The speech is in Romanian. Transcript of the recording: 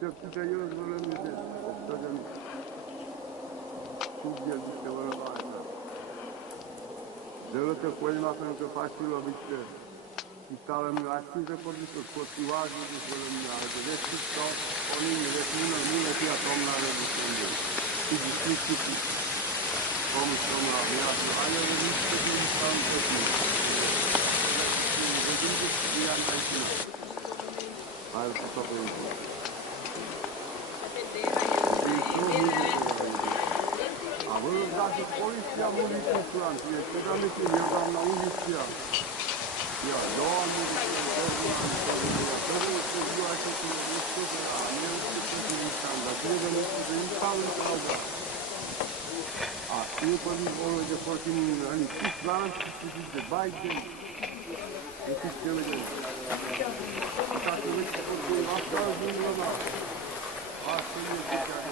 Tepkide yıldırımızı, oktadan çok geldik de bana bağırdı. Devlete koymakla que facilă bitte. Instalăm active pentru cultivatul de solămâna, de restricția, o linie de mână fie tomnare de sânge. Și districții, cum stăm la viață, aia e niște de instanță. Și vedem că știa în aici. Aia să facă în tot. Având dacă poliția a murit în Franță, este că am zis, eu am la poliția. Ja, Doamne, trebuie să viu așa cum e destul de la mine, este să instant, dar trebuie să de instant alba. A, eu pe nivelul de foarte ani, cu Franță, cu de Biden, e cu cele de așa că vezi că tot e asta ajung la mare. Asta e de care.